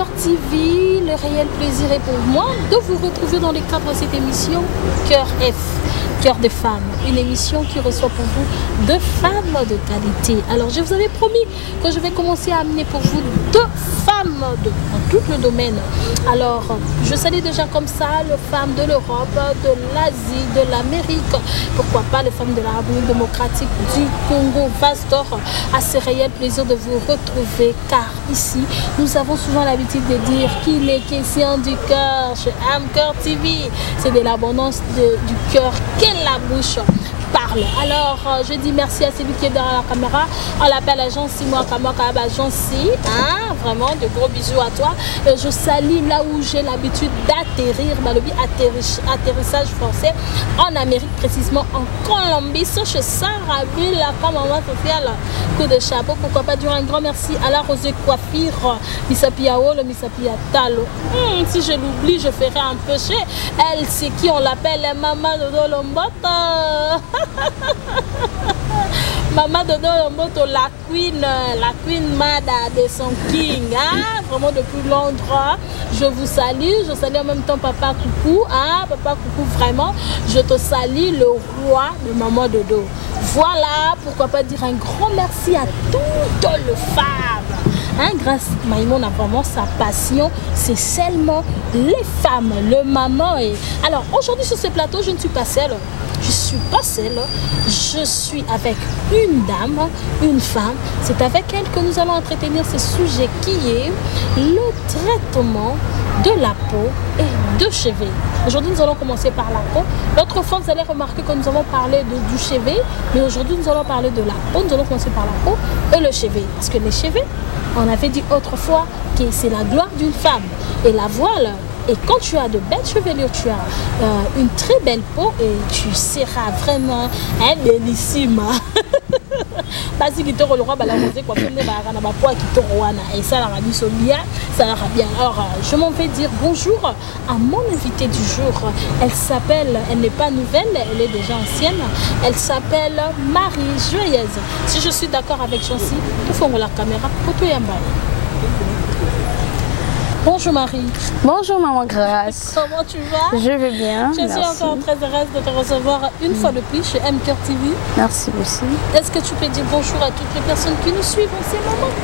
Cœur TV, le réel plaisir est pour moi de vous retrouver dans le cadre de cette émission Cœur F, Cœur de femmes, une émission qui reçoit pour vous deux femmes de qualité. Alors je vous avais promis que je vais commencer à amener pour vous deux femmes dans tout le domaine. Alors je salue déjà comme ça les femmes de l'Europe, de l'Asie, de l'Amérique, pourquoi pas les femmes de la République démocratique du Congo, Vasdor, à ce réel plaisir de vous retrouver, car ici nous avons souvent l'habitude de dire qu'il est question du cœur chez Cœur TV. C'est de l'abondance du cœur que la bouche parle. Alors je dis merci à celui qui est derrière la caméra. On l'appelle Jancy Mwakamoka Jancy. Vraiment de gros bisous à toi. Et je salue là où j'ai l'habitude d'atterrir, atterrissage français en Amérique, précisément en Colombie. Je Sarraville, comme maman sociale, coup de chapeau. Pourquoi pas dire un grand merci à la Rosée Coiffure, Misapia Olo, Misapia Talo. Si je l'oublie, je ferai un peu chez elle. C'est qui on l'appelle Maman Dodo Lombota. Maman Dodo Lomboto, la queen Mada de son king, vraiment depuis Londres. Je vous salue, je salue en même temps Papa Coucou, Papa Coucou, vraiment, je te salue, le roi de Maman Dodo. Voilà, pourquoi pas dire un grand merci à toutes les femmes. Grâce à Maïmon a vraiment sa passion, c'est seulement les femmes, le maman. Alors aujourd'hui sur ce plateau, je ne suis pas seule. Je suis pas seule, je suis avec une dame, une femme. C'est avec elle que nous allons entretenir ce sujet qui est le traitement de la peau et de cheveux. Aujourd'hui, nous allons commencer par la peau. L'autre fois, vous allez remarquer que nous avons parlé du cheveu, mais aujourd'hui, nous allons parler de la peau. Nous allons commencer par la peau et le cheveu. Parce que les cheveux, on avait dit autrefois que c'est la gloire d'une femme. Et la voile, et quand tu as de belles chevelures, tu as une très belle peau et tu seras vraiment bellissime. Basi qui te le roi balamosé quoi faire na ba poa qui te roana et ça la rabiso bien, ça la bien. Alors je m'en vais dire bonjour à mon invitée du jour. Elle s'appelle, elle n'est pas nouvelle, elle est déjà ancienne. Elle s'appelle Marie Joyeuse. Si je suis d'accord avec Jancy, il faut la caméra pour toi yamba. Bonjour Marie. Bonjour Maman Grâce. Comment tu vas? Je vais bien. Je suis encore très heureuse de te recevoir une fois de plus chez Cœur TV. Merci aussi. Est-ce que tu peux dire bonjour à toutes les personnes qui nous suivent en ces moments?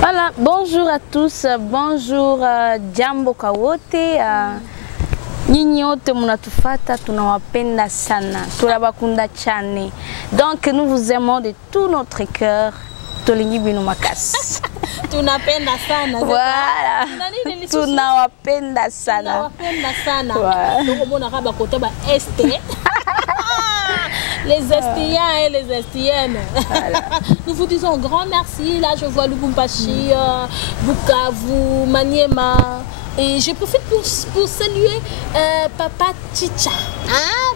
Voilà, bonjour à tous. Bonjour Jambo Kawote. Nyinyi wote mnatufata, tunawapenda sana. Tunabakunda chane. Donc nous vous aimons de tout notre cœur. Tolingi bino makas. Tunapenda sana. Voilà. Tunawapenda sana. Tunawapenda sana. Donc on a raba côté ba est. Les Estiens et les Estiennes. Voilà. Nous vous disons un grand merci. Là je vois Lubumbashi, Bukavu, Maniema. Et je profite pour saluer Papa Chicha.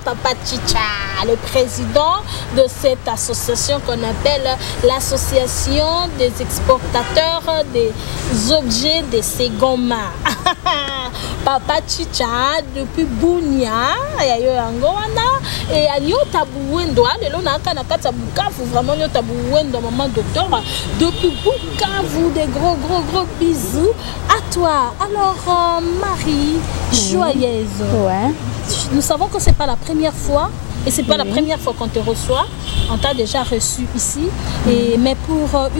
Papa Chicha, le président de cette association qu'on appelle l'association des exportateurs des objets de seconde main. Papa Chicha, depuis Bunia, et à Nyotabuendo, vraiment Nyotabuendo, maman docteur, depuis Bukavu, des gros bisous à toi. Alors, Marie Joyeuse, nous savons que ce n'est pas la première fois, et ce n'est pas la première fois qu'on te reçoit. On t'a déjà reçu ici, mais pour un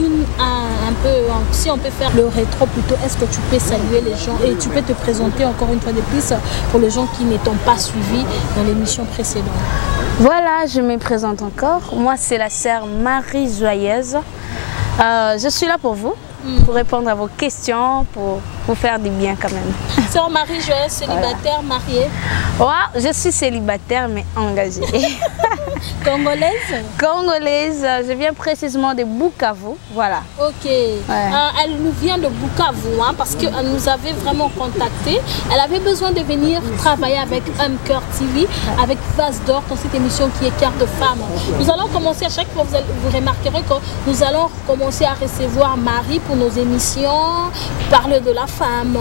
peu, si on peut faire le rétro plutôt, est-ce que tu peux saluer les gens et tu peux te présenter encore une fois de plus pour les gens qui ne t'ont pas suivi dans l'émission précédente? Voilà, je me présente encore. Moi, c'est la sœur Marie Joyeuse. Je suis là pour vous, pour répondre à vos questions, pour vous faire du bien quand même. Sœur Marie Joyeuse, célibataire, mariée? Ouais, je suis célibataire mais engagée. Congolaise? Congolaise, je viens précisément de Bukavu, voilà. Ok, elle nous vient de Bukavu parce qu'elle nous avait vraiment contacté. Elle avait besoin de venir travailler avec Cœur TV, avec Vasdor dans cette émission qui est Cœur de Femmes. Nous allons commencer, à chaque fois vous remarquerez que nous allons commencer à recevoir Marie pour nos émissions, parler de la femme,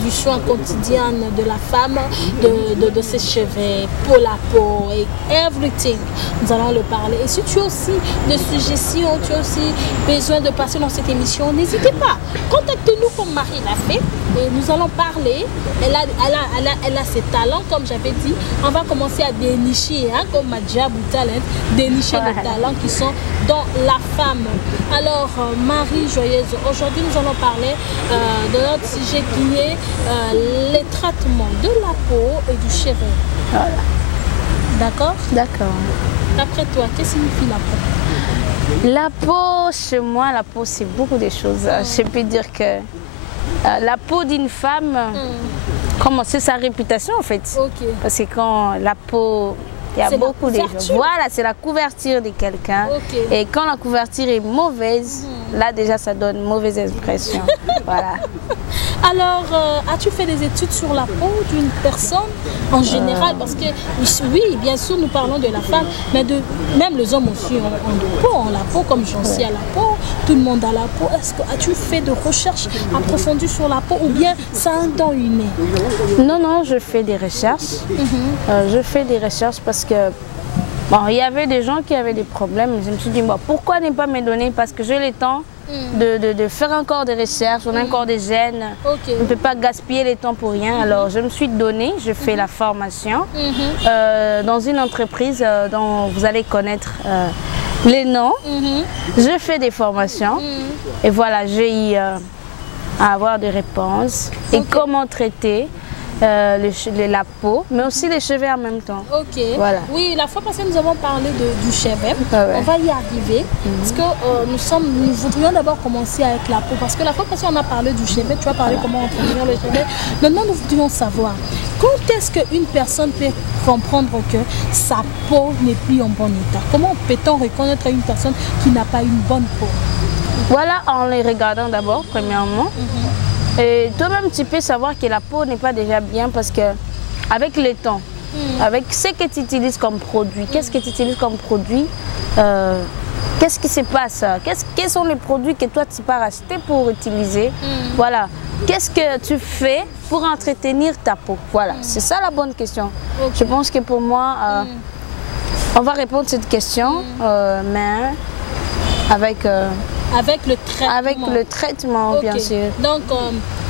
du soin quotidien de la femme, de ses cheveux, pour la peau et everything. King. Nous allons le parler. Et si tu as aussi des suggestions, tu as aussi besoin de passer dans cette émission, n'hésitez pas. Contactez-nous comme Marie l'a fait et nous allons parler. Elle a ses talents, comme j'avais dit. On va commencer à dénicher, hein, comme Madja Boutalent, dénicher les talents qui sont dans la femme. Alors, Marie Joyeuse, aujourd'hui nous allons parler de notre sujet qui est les traitements de la peau et du cheveu. Voilà. D'accord? D'accord. D'après toi, qu'est-ce que signifie la peau? La peau, chez moi, la peau, c'est beaucoup de choses. Je peux dire que la peau d'une femme, comment c'est sa réputation en fait. Ok. Parce que quand la peau, il y a beaucoup de choses. Voilà, c'est la couverture de quelqu'un. Ok. Et quand la couverture est mauvaise, là déjà ça donne une mauvaise impression. Voilà. Alors, as-tu fait des études sur la peau d'une personne en général? Parce que oui, bien sûr, nous parlons de la femme, mais même les hommes aussi ont la peau, comme j'en suis à la peau, tout le monde a la peau. Est-ce que as-tu fait de recherches approfondies sur la peau ou bien ça a un don inné? Non, non, je fais des recherches. Je fais des recherches parce que bon, il y avait des gens qui avaient des problèmes. Je me suis dit, bon, pourquoi ne pas me donner? Parce que j'ai le temps de faire encore des recherches, on a encore des gènes. Okay. On ne peut pas gaspiller le temps pour rien. Alors, je me suis donné, je fais la formation dans une entreprise dont vous allez connaître les noms. Je fais des formations et voilà, j'ai eu à avoir des réponses et comment traiter la peau, mais aussi les cheveux en même temps. Ok. Voilà. Oui, la fois passée, nous avons parlé du cheveu. Ouais. On va y arriver. Parce que nous voudrions d'abord commencer avec la peau. Parce que la fois passée, on a parlé du cheveu. Tu as parlé comment entretenir le cheveu. Maintenant, nous voudrions savoir quand est-ce qu'une personne peut comprendre que sa peau n'est plus en bon état. Comment peut-on reconnaître une personne qui n'a pas une bonne peau? Voilà, en les regardant d'abord, premièrement. Et toi-même, tu peux savoir que la peau n'est pas déjà bien parce que avec le temps, avec ce que tu utilises comme produit, qu'est-ce que tu utilises comme produit, qu'est-ce qui se passe, quels sont les produits que toi tu peux racheter pour utiliser, voilà. Qu'est-ce que tu fais pour entretenir ta peau? Voilà, c'est ça la bonne question. Okay. Je pense que pour moi, on va répondre à cette question, mais avec le traitement, okay. Bien sûr. Donc,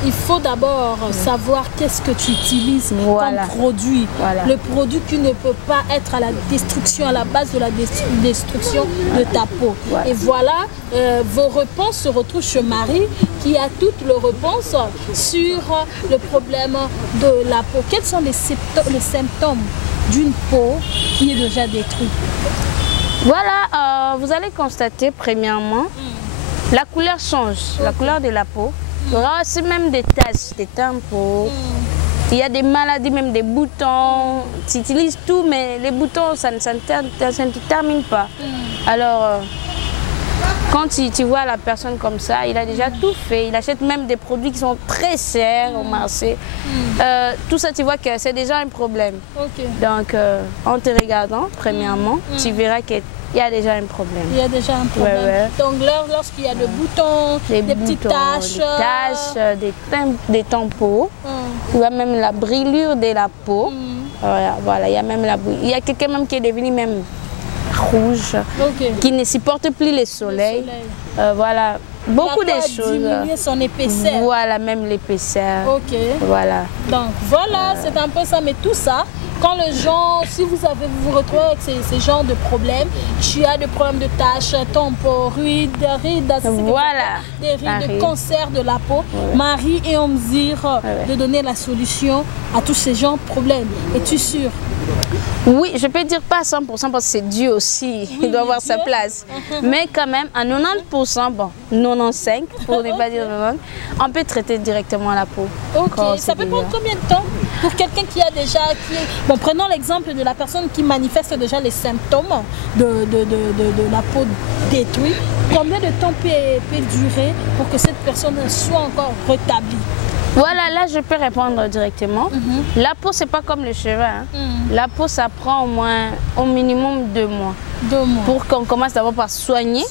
il faut d'abord savoir qu'est-ce que tu utilises comme produit. Voilà. Le produit qui ne peut pas être à la destruction, à la base de la destruction de ta peau. Voilà. Et voilà, vos réponses se retrouvent chez Marie, qui a toutes les réponses sur le problème de la peau. Quels sont les symptômes d'une peau qui est déjà détruite? Voilà, vous allez constater premièrement, la couleur change, la couleur de la peau. Il y aura aussi même des taches, des tempos. Il y a des maladies, même des boutons. Tu utilises tout, mais les boutons, ça ne te termine pas. Alors, quand tu vois la personne comme ça, il a déjà tout fait. Il achète même des produits qui sont très chers au marché. Tout ça, tu vois que c'est déjà un problème. Okay. Donc, en te regardant, premièrement, tu verras qu'il y a déjà un problème. Il y a déjà un problème. Ouais. Donc, lorsqu'il y a des boutons, des petites taches, des tempos, il y a même la brûlure de la peau. Voilà, il y a même il y a quelqu'un même qui est devenu même rouge, qui ne supporte plus le soleil. Voilà, beaucoup de choses. Diminuer son épaisseur. Voilà, même l'épaisseur. Ok. Voilà. Donc voilà, c'est un peu ça, mais tout ça, quand les gens, si vous vous retrouvez avec ces genres de problèmes, tu as des problèmes de taches, tampons, rides, voilà. des rides, de cancer de la peau, Marie est en mesure de donner la solution à tous ces genres de problèmes. Es-tu sûre? Oui, je peux dire pas à 100% parce que c'est Dieu aussi, il doit avoir sa place. Mais quand même, à 90%, bon, 95% pour ne pas dire 90%, on peut traiter directement la peau. Ok, ça peut prendre combien de temps pour quelqu'un qui a déjà... Bon, prenons l'exemple de la personne qui manifeste déjà les symptômes de la peau détruite. Combien de temps peut durer pour que cette personne soit encore rétablie? Voilà, là je peux répondre directement. La peau, c'est pas comme les cheveux. Hein. La peau, ça prend au minimum 2 mois. 2 mois. Pour qu'on commence d'abord par soigner.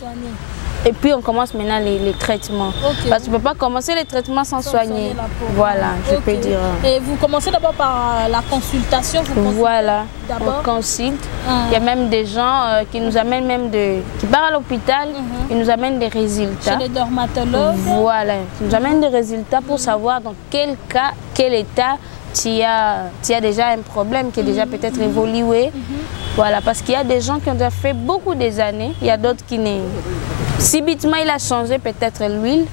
Et puis on commence maintenant les traitements. Parce que tu ne peux pas commencer les traitements sans soigner. Voilà, je peux dire. Et vous commencez d'abord par la consultation. Voilà, on consulte. Il y a même des gens qui nous amènent qui partent à l'hôpital, ils nous amènent des résultats. Chez les dermatologues. Voilà, ils nous amènent des résultats pour savoir dans quel cas, quel état tu as déjà un problème qui est déjà peut-être évolué. Voilà, parce qu'il y a des gens qui ont déjà fait beaucoup des années, il y a d'autres qui n'est. Subitement, il a changé peut-être l'huile,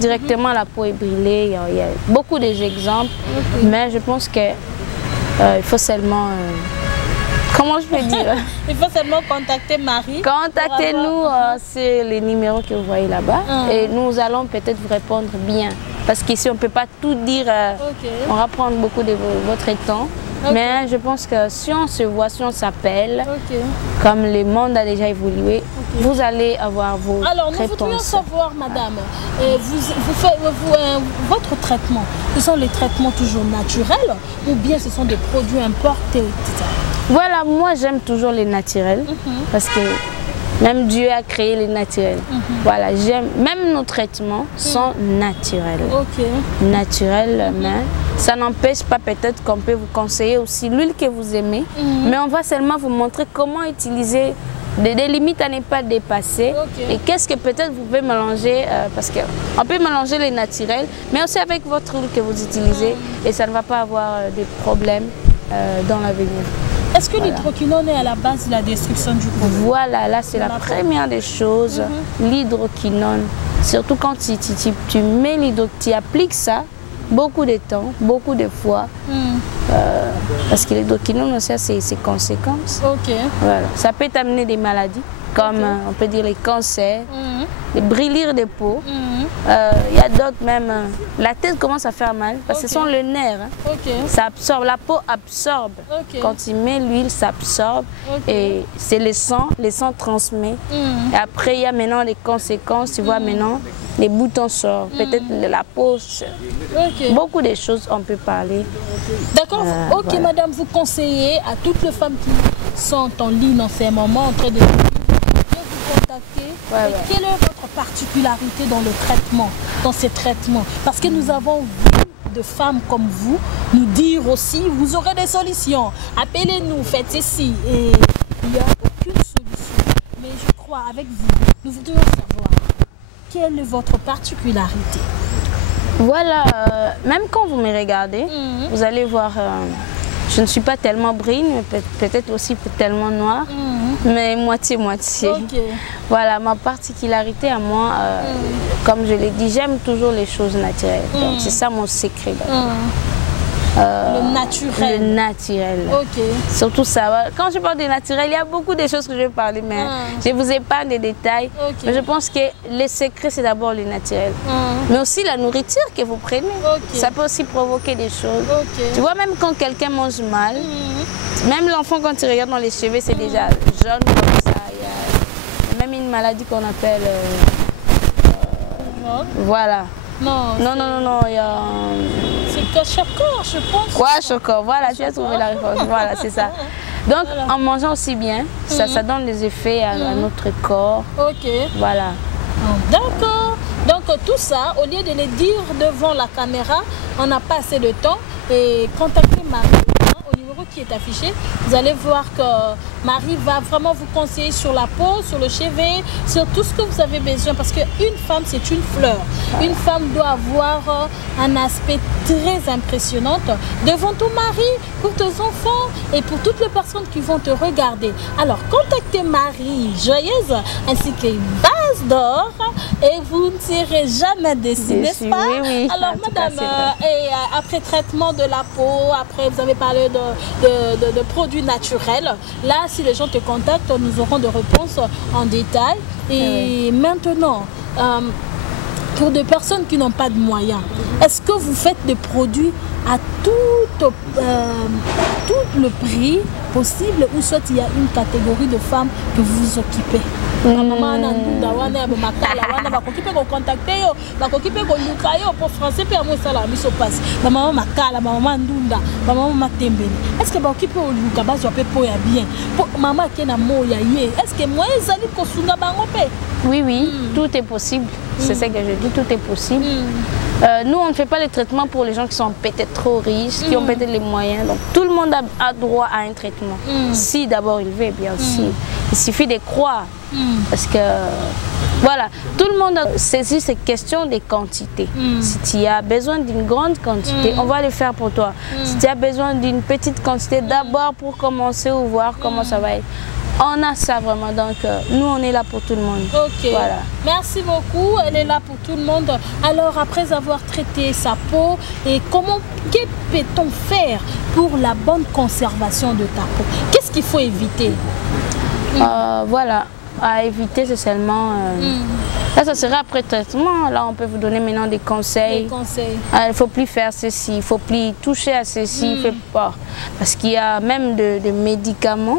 directement la peau est brûlée, il y a beaucoup d'exemples, mais je pense qu'il faut seulement... comment je peux dire? Il faut seulement contacter Marie. Contactez-nous sur les numéros que vous voyez là-bas et nous allons peut-être vous répondre bien. Parce qu'ici, on ne peut pas tout dire, on va prendre beaucoup de votre temps. Mais je pense que si on se voit, si on s'appelle, comme le monde a déjà évolué, vous allez avoir vos réponses. Alors, nous voudrions savoir, madame, votre traitement, ce sont les traitements toujours naturels ou bien ce sont des produits importés, etc. Voilà, moi j'aime toujours les naturels parce que même Dieu a créé les naturels. Voilà, j'aime, même nos traitements sont naturels. Naturels, mais ça n'empêche pas peut-être qu'on peut vous conseiller aussi l'huile que vous aimez, mais on va seulement vous montrer comment utiliser des limites à ne pas dépasser et qu'est-ce que peut-être vous pouvez mélanger, parce qu'on peut mélanger les naturels, mais aussi avec votre huile que vous utilisez et ça ne va pas avoir de problème dans l'avenir. Est-ce que l'hydroquinone est à la base de la destruction du corps? Voilà, là c'est la première des choses, l'hydroquinone. Surtout quand tu mets l'hydroquinone, tu appliques ça beaucoup de temps, beaucoup de fois. Parce que l'hydroquinone aussi a ses conséquences. Voilà. Ça peut t'amener des maladies, comme on peut dire les cancers, les brûlures de peau. Il y a d'autres même, la tête commence à faire mal parce que ce sont les nerfs. Ça absorbe, la peau absorbe. Quand tu mets l'huile, ça absorbe et c'est le sang transmet. Et après, il y a maintenant des conséquences, tu vois maintenant, les boutons sortent, peut-être la peau, beaucoup de choses on peut parler. D'accord, voilà. Madame, vous conseillez à toutes les femmes qui sont en ligne en ces moments en train de vous contacter. Quelle est votre particularité dans le traitement, dans ces traitements? Parce que nous avons vu de femmes comme vous nous dire aussi, vous aurez des solutions. Appelez-nous, faites ceci. Et il n'y a aucune solution. Mais je crois, avec vous, nous voudrions savoir quelle est votre particularité. Voilà, même quand vous me regardez, vous allez voir, je ne suis pas tellement brune, mais peut-être aussi tellement noire, mais moitié-moitié. Voilà, ma particularité à moi, comme je l'ai dit, j'aime toujours les choses naturelles. Donc c'est ça mon secret. Le naturel. Le naturel. Surtout ça. Quand je parle de naturel, il y a beaucoup de choses que je vais parler, mais je vous épargne des détails. Mais je pense que le secret, c'est d'abord le naturel. Mais aussi la nourriture que vous prenez. Ça peut aussi provoquer des choses. Tu vois, même quand quelqu'un mange mal, même l'enfant, quand tu regardes dans les cheveux, c'est déjà jaune comme ça. Il y a même une maladie qu'on appelle... voilà. Non, il y a... C'est Kwashiorkor, je pense. Kwashiorkor, voilà, tu as trouvé la réponse. Voilà, c'est ça. Donc, en mangeant aussi bien, ça donne des effets à notre corps. Voilà. D'accord. Donc, tout ça, au lieu de le dire devant la caméra, on n'a pas assez de temps. Et contactez Marie au numéro qui est affiché. Vous allez voir que Marie va vraiment vous conseiller sur la peau, sur le cheveu, sur tout ce que vous avez besoin. Parce qu'une femme, c'est une fleur. Une femme doit avoir un aspect très impressionnant devant ton mari, pour tes enfants et pour toutes les personnes qui vont te regarder. Alors, contactez Marie Joyeuse ainsi que Base d'Or et vous ne serez jamais déçus, n'est-ce pas? Alors, madame, après traitement de la peau, après vous avez parlé de produits naturels, là, si les gens te contactent, nous aurons des réponses en détail. Et maintenant, pour des personnes qui n'ont pas de moyens, est-ce que vous faites des produits à toute tout le prix possible ou soit il y a une catégorie de femmes que vous vous occupez? Maman Nandunda wana makala wana bakokipe ko contacter yo bakokipe ko luka yo pour français pe amo sala biso passe maman makala maman Ndunda maman Matembele est-ce que bakokipe ko luka bazo pe po ya bien maman kena moya ye est-ce que moi ezali ko sunga bango pe? Oui, tout est possible. C'est ce que je dis, tout est possible. Nous, on ne fait pas les traitements pour les gens qui sont peut-être trop riches, qui ont peut-être les moyens. Donc, tout le monde a droit à un traitement. Si d'abord il veut, bien sûr. Il suffit de croire. Parce que, voilà, tout le monde a saisi ces questions des quantités. Si tu as besoin d'une grande quantité, on va le faire pour toi. Si tu as besoin d'une petite quantité, d'abord pour commencer ou voir comment ça va être. On a ça vraiment, donc nous on est là pour tout le monde. Ok, voilà. Merci beaucoup, elle est là pour tout le monde. Alors après avoir traité sa peau, et que peut-on faire pour la bonne conservation de ta peau? Qu'est-ce qu'il faut éviter? Voilà, à éviter c'est seulement... Là ça sera après traitement, là on peut vous donner maintenant des conseils. Des conseils. Il ne faut plus faire ceci, il ne faut plus toucher à ceci, il ne faut pas. Parce qu'il y a même des médicaments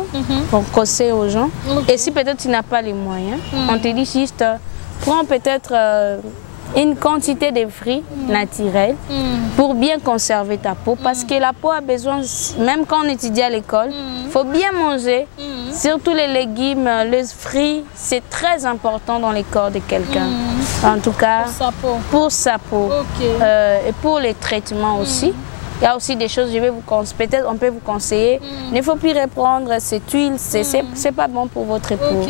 qu'on conseille aux gens. Et si peut-être tu n'as pas les moyens, on te dit juste, prends peut-être une quantité de fruits naturels pour bien conserver ta peau. Parce que la peau a besoin, même quand on étudie à l'école, il faut bien manger. Surtout les légumes, les fruits, c'est très important dans le corps de quelqu'un. En tout cas, pour sa peau. Et pour les traitements aussi. Il y a aussi des choses, peut-être on peut vous conseiller. Il ne faut plus reprendre cette huile, c'est pas bon pour votre peau.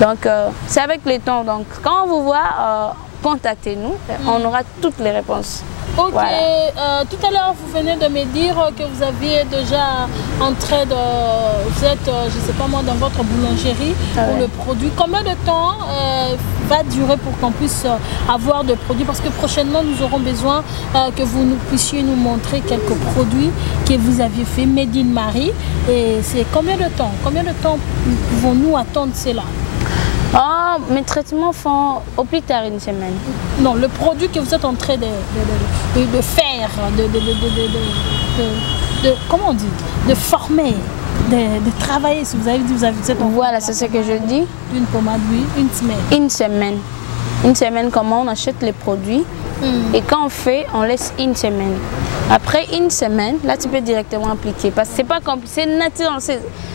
Donc c'est avec le temps. Donc quand on vous voit, contactez-nous, on aura toutes les réponses. Ok, voilà. Tout à l'heure vous venez de me dire que vous aviez déjà en train de... Vous êtes, je ne sais pas moi, dans votre boulangerie pour le produit. Combien de temps va durer pour qu'on puisse avoir de produits? Parce que prochainement nous aurons besoin que vous puissiez nous montrer quelques produits que vous aviez fait Made in Marie. Et c'est combien de temps? Combien de temps pouvons-nous attendre cela? Mes traitements font au plus tard une semaine. Non, le produit que vous êtes en train de faire, comment on dit, de former, de travailler. Si vous avez dit, vous êtes en voilà, c'est ce que je dis. Une pommade, oui, une semaine. Une semaine. Une semaine, comment on achète les produits. Et quand on fait, on laisse une semaine. Après une semaine, là tu peux directement appliquer. Parce que c'est pas compliqué, c'est naturel.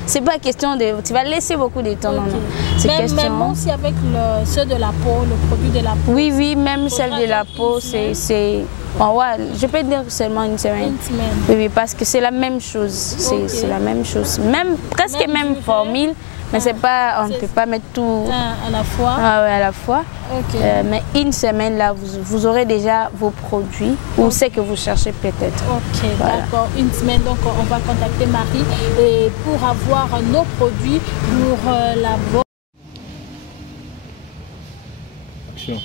C'est pas question de... Tu vas laisser beaucoup de temps. C'est question... Même aussi avec ceux de la peau, le produit de la peau. Oui, même celle de la peau, c'est... Bon, ouais, je peux dire seulement une semaine. Une semaine. Oui, parce que c'est la même chose. C'est la même chose. Presque même formule. Mais c'est pas, on ne peut pas mettre tout à la fois. Ah ouais, à la fois. Mais une semaine là, vous aurez déjà vos produits ou ce que vous cherchez peut-être. Ok, voilà. D'accord. Une semaine, donc on va contacter Marie et pour avoir nos produits pour la bonne. Action.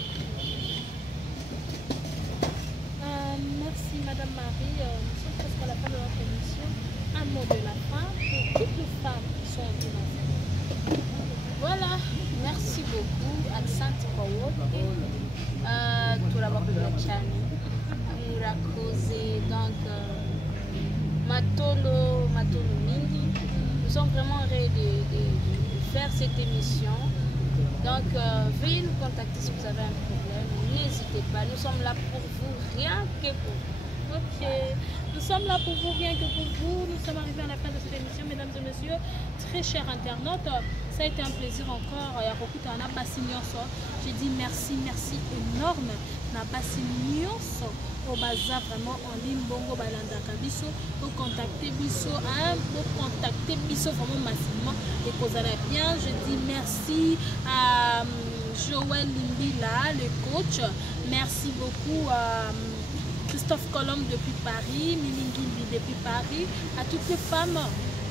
Merci Madame Marie. Nous sommes presque à la fin de notre émission. Un mot de la fin pour toutes les femmes qui sont en train. Voilà, merci beaucoup. Asante kwa wote. Turabakunda cyane. Murakoze donc matolo mingi. Nous sommes vraiment heureux de faire cette émission. Donc veuillez nous contacter si vous avez un problème. N'hésitez pas. Nous sommes là pour vous, rien que pour vous. Ok. Nous sommes là pour vous, rien que pour vous. Nous sommes arrivés à la fin de cette émission, mesdames et messieurs. Très chers internautes, ça a été un plaisir encore. J'ai dit merci énorme. Nabasi nyonso au baza vraiment en ligne bongo balanda kabiso pour contacter biso pour contacter biso vraiment massivement et causera bien. Je dis merci à Joël Limbila, le coach. Merci beaucoup à Christophe Colombe depuis Paris, Mimi Ngimbi depuis Paris, à toutes les femmes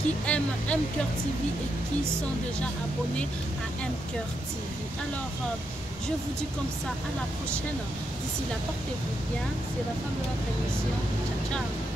qui aiment M-Cœur TV et qui sont déjà abonnés à M-Cœur TV. Alors, je vous dis comme ça, à la prochaine. D'ici là, portez-vous bien. C'est la fin de notre émission. Ciao, ciao.